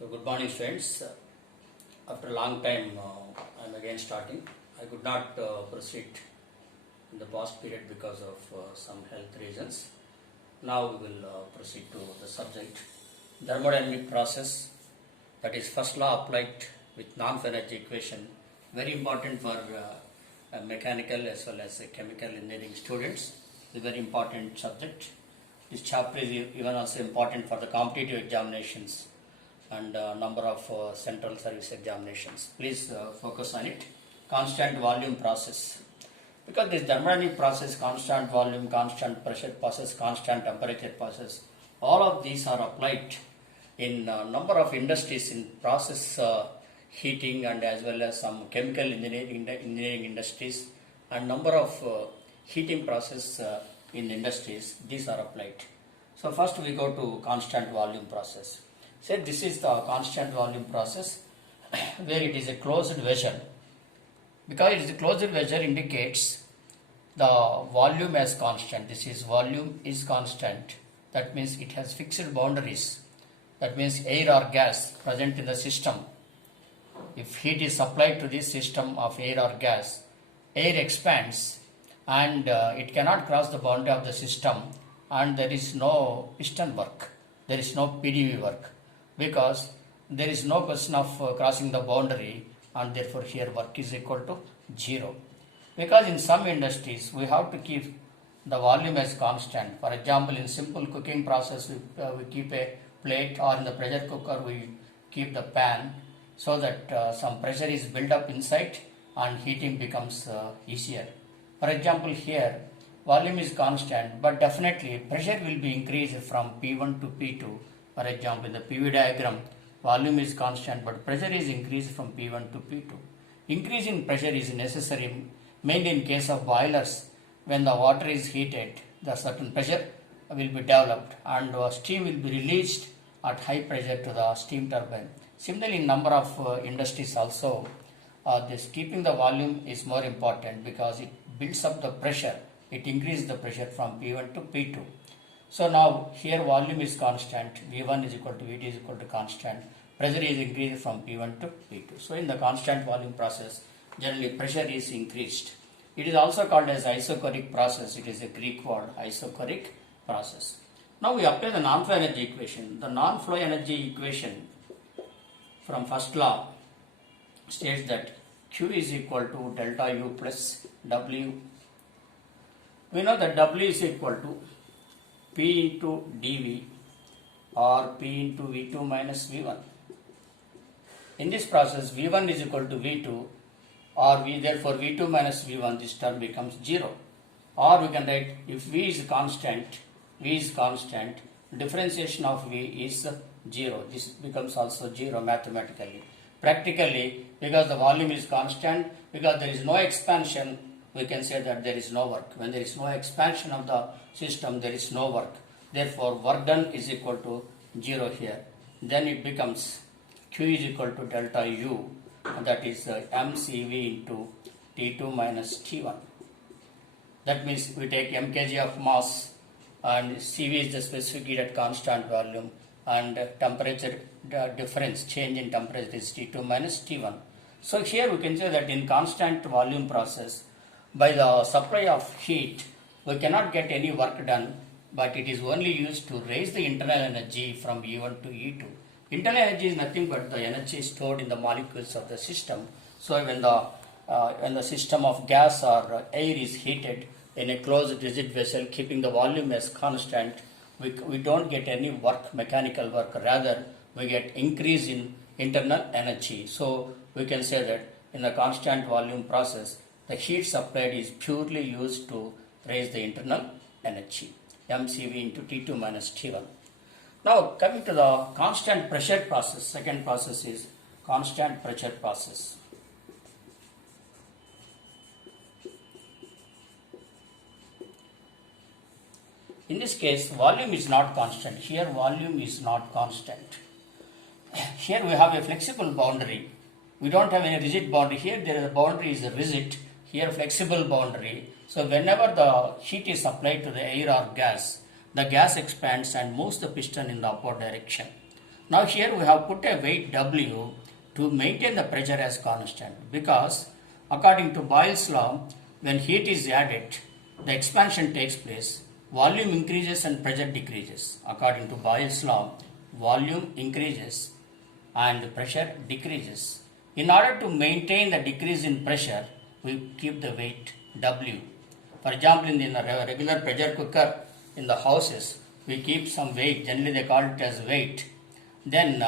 So good morning, students. After a long time, I'm again starting. I could not proceed in the past period because of some health reasons. Now we will proceed to the subject thermodynamic process, that is first law applied with non-energy equation, very important for mechanical as well as chemical engineering students. It's a very important subject. This chapter is even also important for the competitive examinations and number of central service examinations. Please focus on it. Constant volume process. Because this thermodynamic process, constant volume, constant pressure process, constant temperature process, all of these are applied in number of industries in process heating and as well as some chemical engineering industries and number of heating process in industries. These are applied. So first we go to constant volume process. Say this is the constant volume process where it is a closed vessel. Because it is a closed vessel indicates the volume as constant. This is volume is constant. That means it has fixed boundaries. That means air or gas present in the system. If heat is supplied to this system of air or gas, air expands and it cannot cross the boundary of the system, and there is no piston work, there is no PDV work, because there is no question of crossing the boundary, and therefore here work is equal to 0. Because in some industries we have to keep the volume as constant. For example, in simple cooking process we keep a plate, or in the pressure cooker we keep the pan, so that some pressure is built up inside and heating becomes easier. For example, here volume is constant, but definitely pressure will be increased from P1 to P2. For example, in the PV diagram, volume is constant, but pressure is increased from P1 to P2. Increase in pressure is necessary mainly in case of boilers. When the water is heated, the certain pressure will be developed and steam will be released at high pressure to the steam turbine. Similarly, in number of industries also, this keeping the volume is more important because it builds up the pressure. It increases the pressure from P1 to P2. So now here volume is constant, V1 is equal to Vt is equal to constant, pressure is increased from P1 to P2. So in the constant volume process, generally pressure is increased. It is also called as isochoric process. It is a Greek word, isochoric process. Now we apply the non-flow energy equation. The non-flow energy equation from first law states that Q is equal to delta U plus W. We know that W is equal to P into dV or P into V2 minus V1. In this process, V1 is equal to V2 or therefore V2 minus V1, this term becomes 0. Or we can write, if V is constant, differentiation of V is 0. This becomes also 0 mathematically. Practically, because the volume is constant, because there is no expansion, we can say that there is no work. When there is no expansion of the system, there is no work. Therefore, work done is equal to 0 here. Then it becomes Q is equal to delta U, and that is mCV into T2 minus T1. That means we take mkg of mass, and Cv is the specific heat at constant volume, and temperature difference, change in temperature is T2 minus T1. So here we can say that in constant volume process, by the supply of heat, we cannot get any work done, but it is only used to raise the internal energy from E1 to E2. Internal energy is nothing but the energy stored in the molecules of the system. So when the system of gas or air is heated in a closed rigid vessel, keeping the volume as constant, we don't get any work, mechanical work. Rather, we get increase in internal energy. So we can say that in the constant volume process, the heat supplied is purely used to raise the internal energy, mCV into T2 minus T1. Now coming to the constant pressure process, second process is constant pressure process. In this case, volume is not constant. Here volume is not constant. Here we have a flexible boundary. We don't have any rigid boundary. Here there is a boundary is rigid. Here flexible boundary. So whenever the heat is applied to the air or gas, the gas expands and moves the piston in the upward direction. Now here we have put a weight W to maintain the pressure as constant, because according to Boyle's law, when heat is added, the expansion takes place, volume increases and pressure decreases. According to Boyle's law, volume increases and pressure decreases. In order to maintain the decrease in pressure, we keep the weight W. For example, in the regular pressure cooker in the houses, we keep some weight, generally they call it as weight. Then,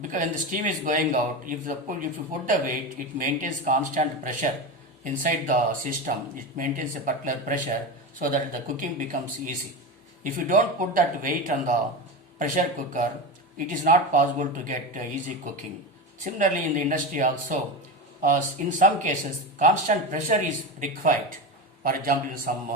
because when the steam is going out, if you put the weight, it maintains constant pressure inside the system. It maintains a particular pressure so that the cooking becomes easy. If you don't put that weight on the pressure cooker, it is not possible to get easy cooking. Similarly, in the industry also, in some cases, constant pressure is required. For example, in some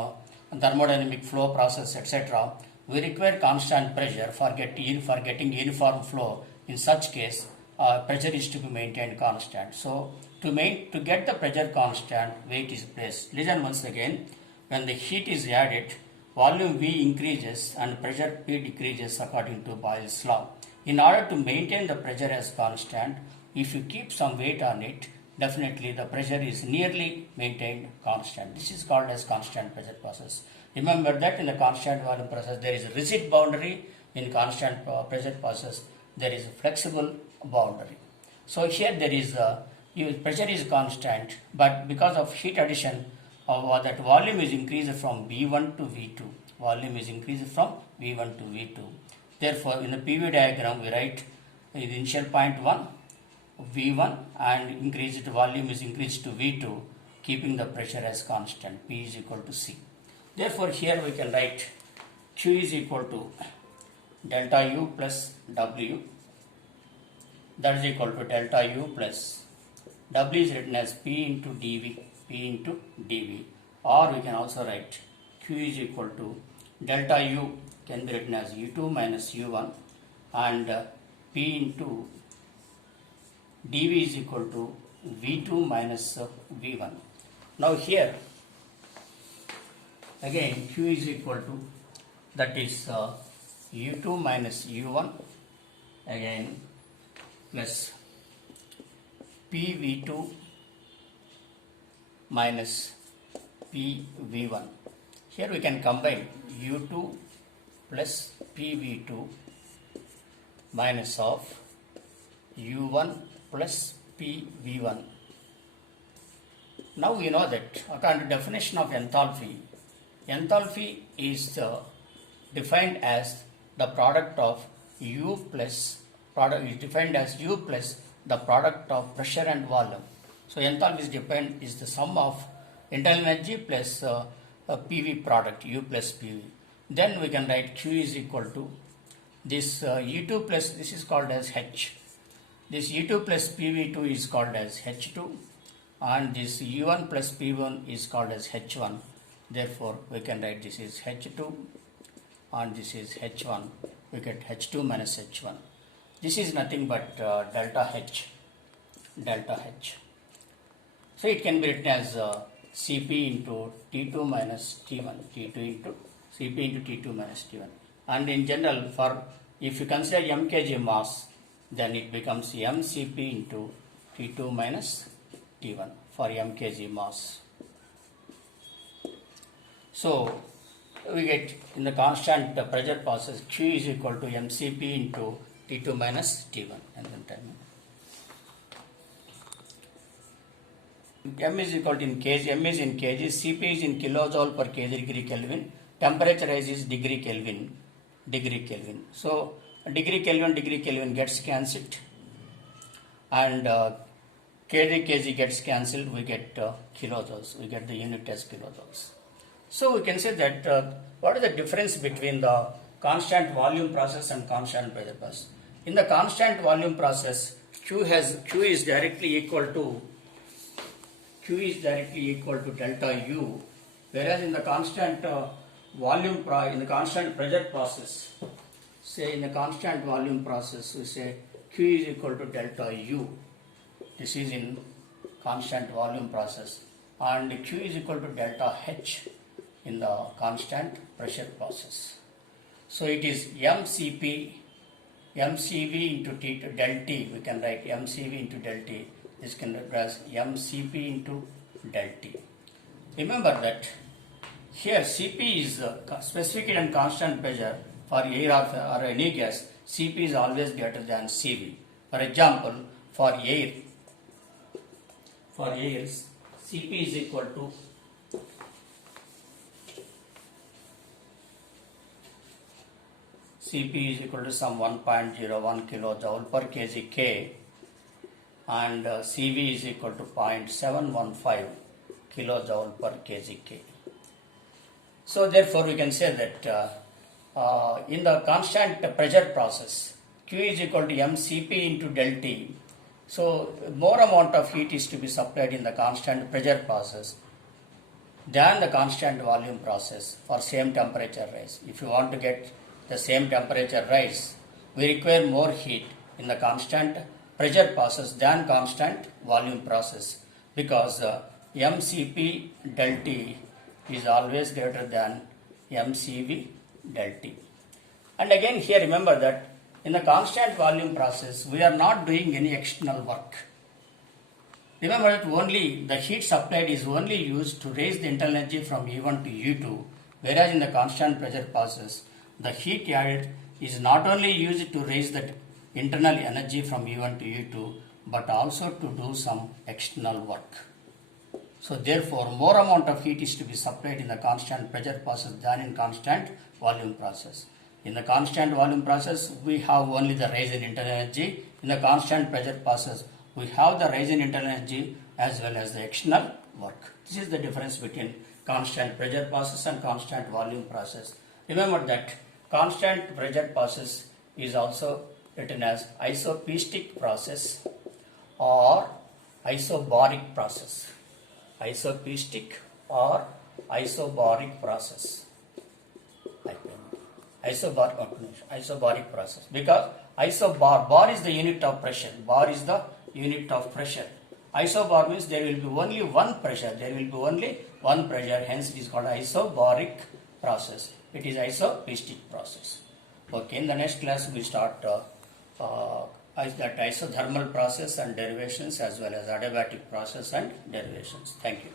thermodynamic flow process, etc., we require constant pressure for getting uniform flow. In such case, pressure is to be maintained constant. So, to get the pressure constant, weight is placed. Listen once again. When the heat is added, volume V increases and pressure P decreases according to Boyle's law. In order to maintain the pressure as constant, if you keep some weight on it, definitely the pressure is nearly maintained constant. This is called as constant pressure process. Remember that in the constant volume process there is a rigid boundary, in constant pressure process there is a flexible boundary. So here there is pressure is constant, but because of heat addition, that volume is increased from V1 to V2. Volume is increased from V1 to V2. Therefore, in the PV diagram we write the initial point 1, V1, and increased volume is increased to V2, keeping the pressure as constant. P is equal to C. Therefore, here we can write Q is equal to delta U plus W. That is equal to delta U plus W is written as P into dV. P into dV. Or we can also write Q is equal to delta U can be written as U2 minus U1, and P into dV is equal to V2 minus V1. Now here again Q is equal to, that is U2 minus U1 again plus PV2 minus PV1. Here we can combine U2 plus PV2 minus of U1 plus PV1. Now we know that according to definition of enthalpy, enthalpy is defined as the product of U plus the product of pressure and volume. So enthalpy is the sum of internal energy plus PV product, U plus PV. Then we can write Q is equal to this U2 plus, this is called as H. This U2 plus PV2 is called as H2, and this U1 plus P1 is called as H1. Therefore, we can write this is H2 and this is H1. We get H2 minus H1. This is nothing but delta H. So it can be written as Cp into T2 minus T1, T2 into Cp into T2 minus T1. And in general, for if you consider m kg mass, then it becomes mCp into T2 minus T1 for m kg mass. So we get in the constant pressure process Q is equal to mCp into T2 minus T1, and then time. M is equal to in kg, M is in kg, Cp is in kilojoule per kg degree Kelvin, temperature is degree Kelvin. So degree Kelvin gets cancelled, and kg gets cancelled, we get kilojoules, we get the unit as kilojoules. So we can say that what is the difference between the constant volume process and constant pressure process? In the constant volume process, Q is directly equal to delta U, whereas in the constant constant pressure process, say in the constant volume process, we say Q is equal to delta U. This is in constant volume process, and Q is equal to delta H in the constant pressure process. So it is mCp mCV into T del T, we can write mCV into del T. This can be as mCp into del T. Remember that here Cp is specific and constant pressure for air or any gas. Cp is always greater than Cv. For example, for air, Cp is equal to some 1.01 kilojoule per kg K, and Cv is equal to 0.715 kilojoule per kg K. So therefore we can say that in the constant pressure process, Q is equal to mCp into del T. So more amount of heat is to be supplied in the constant pressure process than the constant volume process for same temperature rise. If you want to get the same temperature rise, we require more heat in the constant pressure process than constant volume process, because mCp del T is always greater than mCv del T. And again here remember that in the constant volume process we are not doing any external work. Remember that only the heat supplied is only used to raise the internal energy from E1 to E2, whereas in the constant pressure process the heat added is not only used to raise the internal energy from E1 to E2 but also to do some external work. So therefore more amount of heat is to be supplied in the constant pressure process than in constant volume process. In the constant volume process we have only the rise in internal energy. In the constant pressure process we have the rise in internal energy as well as the external work. This is the difference between constant pressure process and constant volume process. Remember that constant pressure process is also written as isopistic process or isobaric process. Isopistic or isobaric process. Isobaric process, because bar is the unit of pressure. Bar is the unit of pressure. Isobar means there will be only one pressure. Hence it is called isobaric process. It is isopistic process. Okay, in the next class we start that isothermal process and derivations as well as adiabatic process and derivations. Thank you.